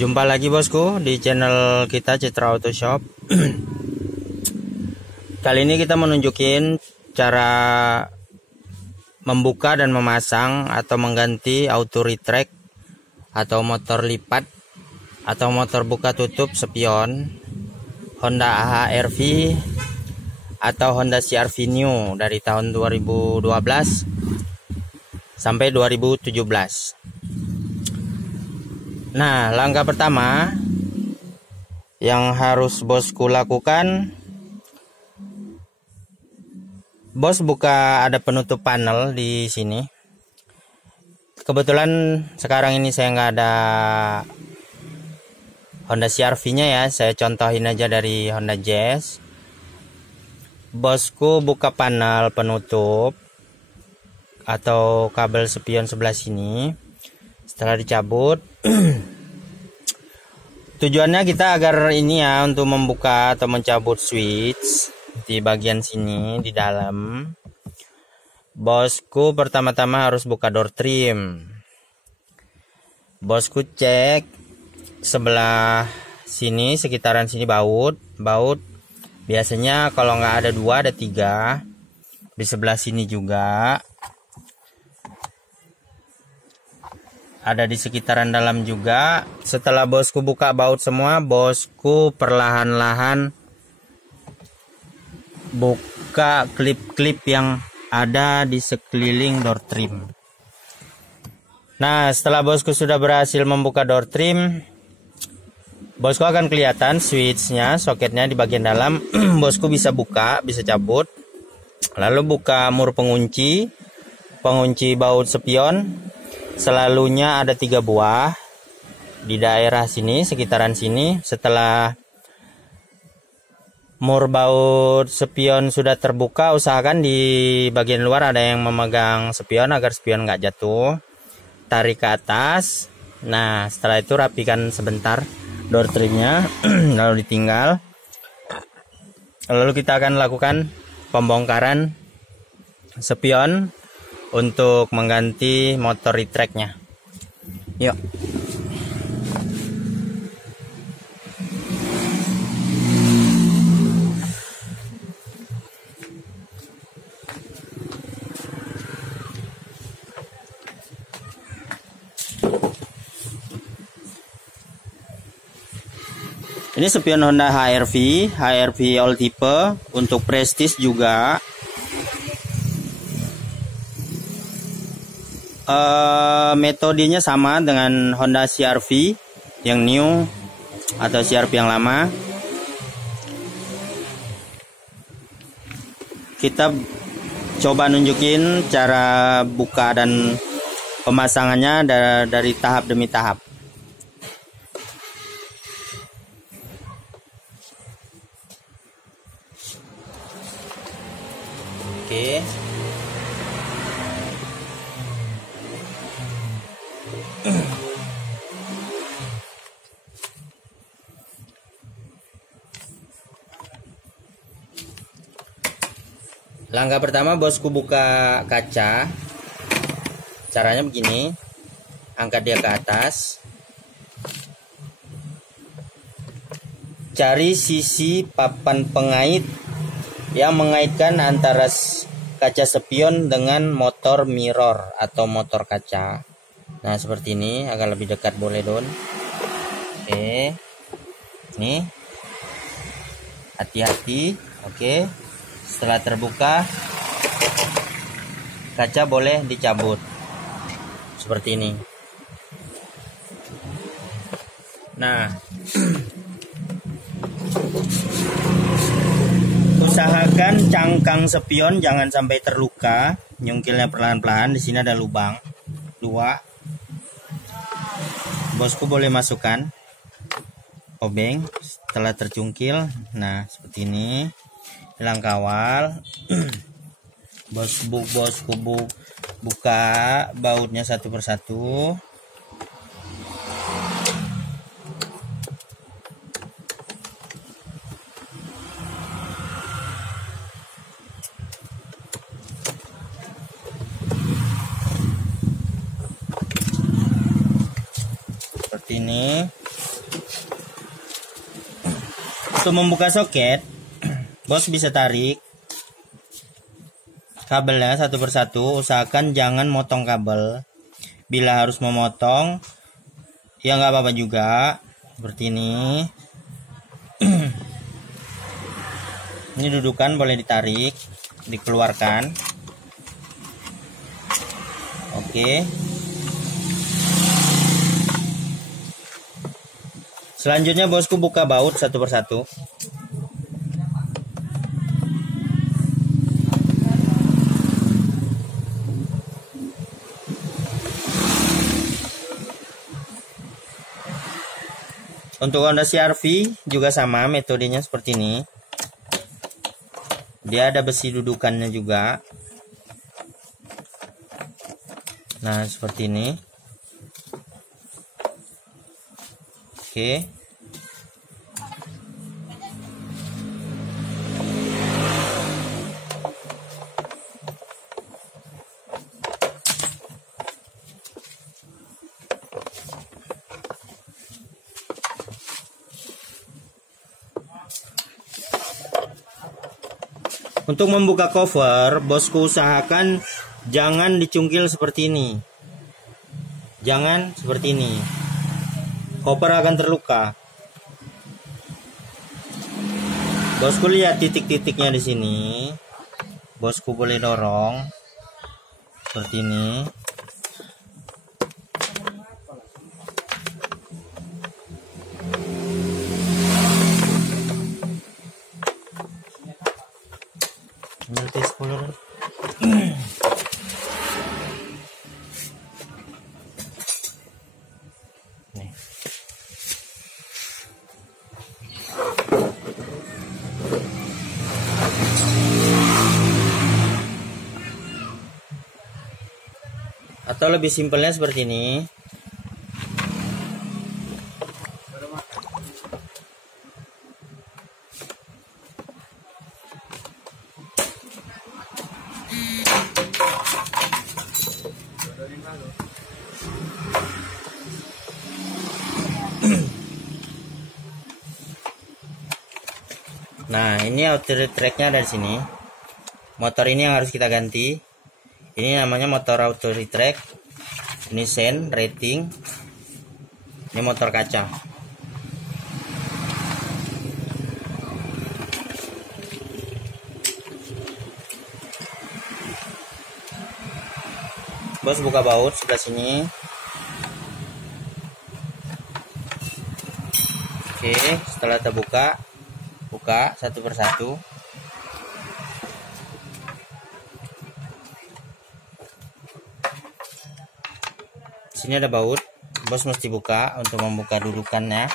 Jumpa lagi bosku di channel kita Citra Auto Shop. Kali ini kita menunjukin cara membuka dan memasang atau mengganti auto retract atau motor lipat atau motor buka tutup spion Honda HR-V atau Honda CR-V New dari tahun 2012 sampai 2017. Nah, langkah pertama yang harus bosku lakukan, bos buka ada penutup panel di sini. Kebetulan sekarang ini saya nggak ada Honda CR-V-nya ya, saya contohin aja dari Honda Jazz. Bosku buka panel penutup atau kabel spion sebelah sini. Setelah dicabut, tujuannya kita agar ini ya, untuk membuka atau mencabut switch di bagian sini di dalam. Bosku pertama-tama harus buka door trim. Bosku cek sebelah sini, sekitaran sini baut. Biasanya kalau nggak ada 2 ada 3. Di sebelah sini juga. Ada di sekitaran dalam juga. Setelah bosku buka baut semua, bosku perlahan-lahan buka klip-klip yang ada di sekeliling door trim. Nah, setelah bosku sudah berhasil membuka door trim, bosku akan kelihatan switchnya, soketnya di bagian dalam. Bosku bisa buka, bisa cabut. Lalu buka mur pengunci baut spion. Selalunya ada 3 buah di daerah sini, sekitaran sini. Setelah mur baut spion sudah terbuka, usahakan di bagian luar ada yang memegang spion agar spion nggak jatuh. Tarik ke atas. Nah, setelah itu rapikan sebentar door trimnya, lalu ditinggal. Lalu kita akan lakukan pembongkaran spion untuk mengganti motor retract-nya. Yuk. Ini spion Honda HR-V all tipe, untuk Prestige juga. Metodenya sama dengan Honda CR-V yang new atau CR-V yang lama. Kita coba nunjukin cara buka dan pemasangannya dari tahap demi tahap. Oke. Langkah pertama, bosku buka kaca. Caranya begini. Angkat dia ke atas. Cari sisi papan pengait yang mengaitkan antara kaca spion dengan motor mirror atau motor kaca. Nah, seperti ini, agak lebih dekat boleh, Don. Oke. Nih. Hati-hati. Oke. Setelah terbuka, kaca boleh dicabut. Seperti ini. Nah. Usahakan cangkang spion jangan sampai terluka. Nyungkilnya perlahan-lahan. Di sini ada lubang 2. Bosku boleh masukkan obeng setelah tercungkil. Nah, seperti ini. Langkah awal. Bosku buka bautnya satu persatu. Seperti ini. Untuk membuka soket, bos bisa tarik kabelnya satu persatu. Usahakan jangan motong kabel. Bila harus memotong, ya nggak apa-apa juga. Seperti ini. Ini dudukan boleh ditarik, dikeluarkan. Oke. Selanjutnya bosku buka baut satu persatu. Untuk Honda CR-V juga sama metodenya seperti ini. Dia ada besi dudukannya juga. Nah, seperti ini. Oke. Untuk membuka cover, bosku usahakan jangan dicungkil seperti ini. Jangan seperti ini. Koper akan terluka. Bosku lihat titik-titiknya di sini. Bosku boleh dorong seperti ini. Ambil spoiler. Nih. Atau lebih simpelnya seperti ini. Nah, ini auxiliary tracknya ada di sini. Motor ini yang harus kita ganti. Ini namanya motor auxiliary track. Ini sen rating. Ini motor kaca. Bos buka baut sebelah sini. Oke, setelah terbuka, buka satu persatu. Sini ada baut, bos mesti buka untuk membuka dudukannya.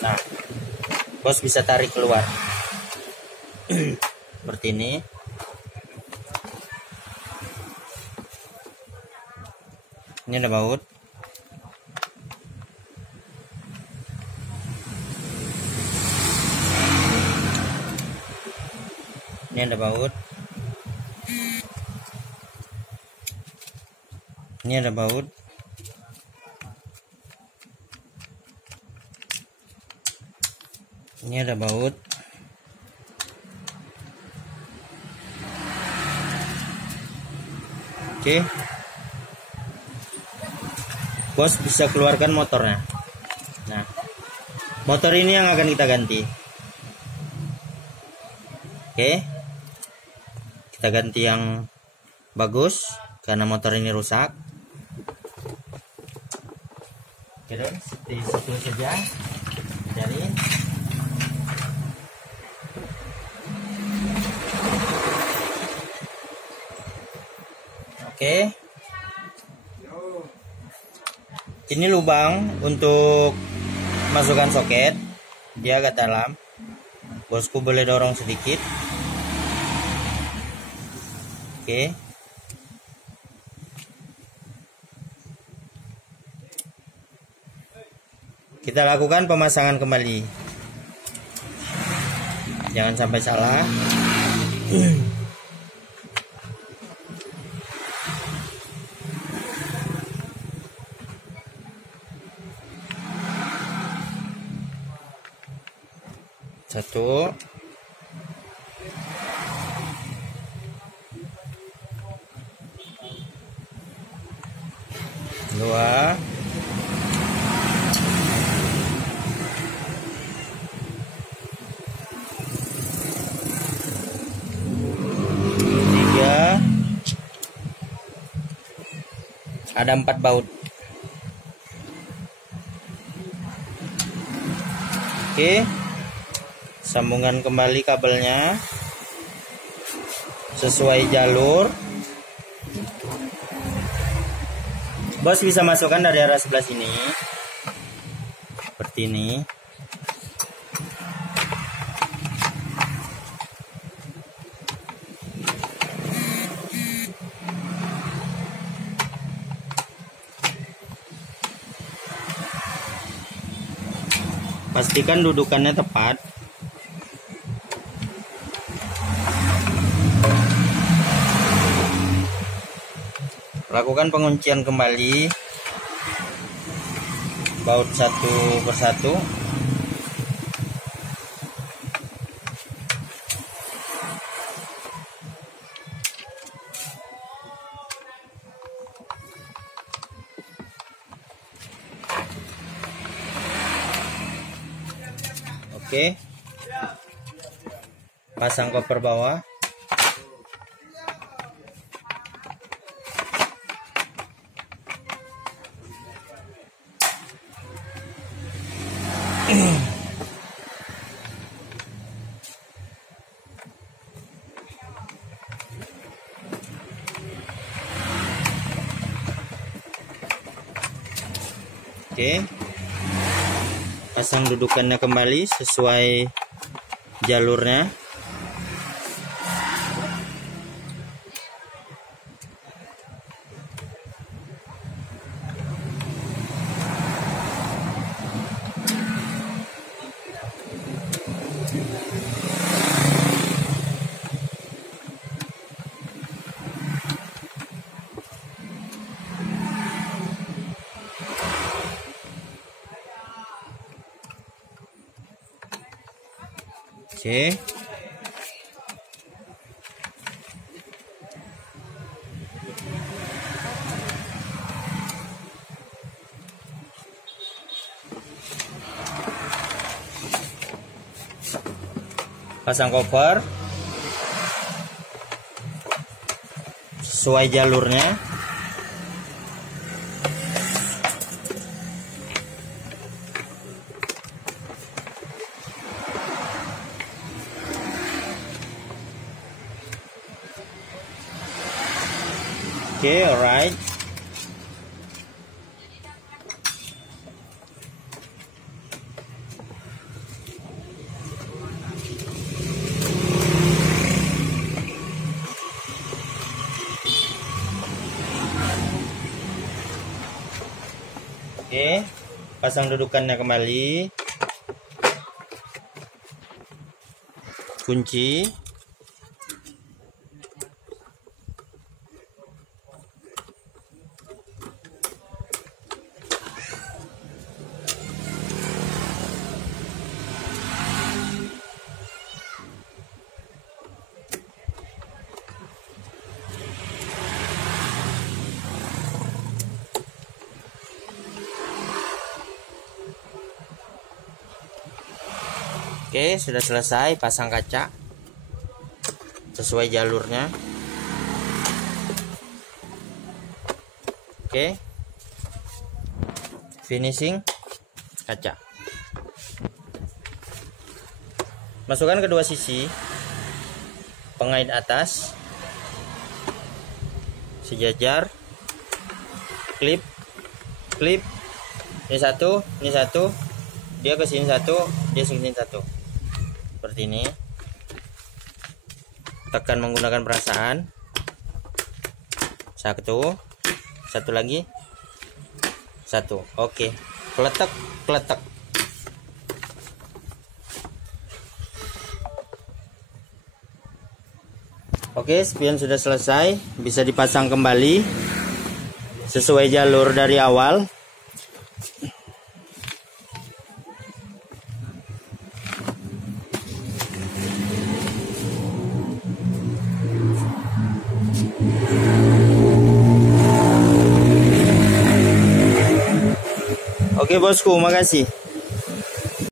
Nah, bos bisa tarik keluar seperti ini. Ini ada baut. Ini ada baut. Ini ada baut. Ini ada baut. Oke. Bos bisa keluarkan motornya. Nah, motor ini yang akan kita ganti. Oke. Kita ganti yang bagus karena motor ini rusak. Oke, seperti itu saja. Dari oke. Ini lubang untuk masukkan soket. Dia agak dalam. Bosku boleh dorong sedikit. Oke. Kita lakukan pemasangan kembali. jangan sampai salah. Satu, dua, tiga, ada 4 baut. Oke, sambungkan kembali kabelnya sesuai jalur. Bos bisa masukkan dari arah sebelah sini seperti ini. Pastikan dudukannya tepat. Lakukan penguncian kembali baut satu persatu. Oke, pasang koper bawah. Oke, pasang dudukannya kembali sesuai jalurnya. Oke, pasang cover sesuai jalurnya. Oke, alright. Oke, pasang dudukannya kembali. Kunci. Oke, sudah selesai pasang kaca sesuai jalurnya. Oke, finishing kaca. Masukkan kedua sisi pengait atas sejajar, klip, ini satu, dia ke sini satu, dia sini satu. Seperti ini. Tekan menggunakan perasaan. Satu lagi. Satu. Oke. Kletek. Oke, spion sudah selesai, bisa dipasang kembali sesuai jalur dari awal. Oke bosku, makasih.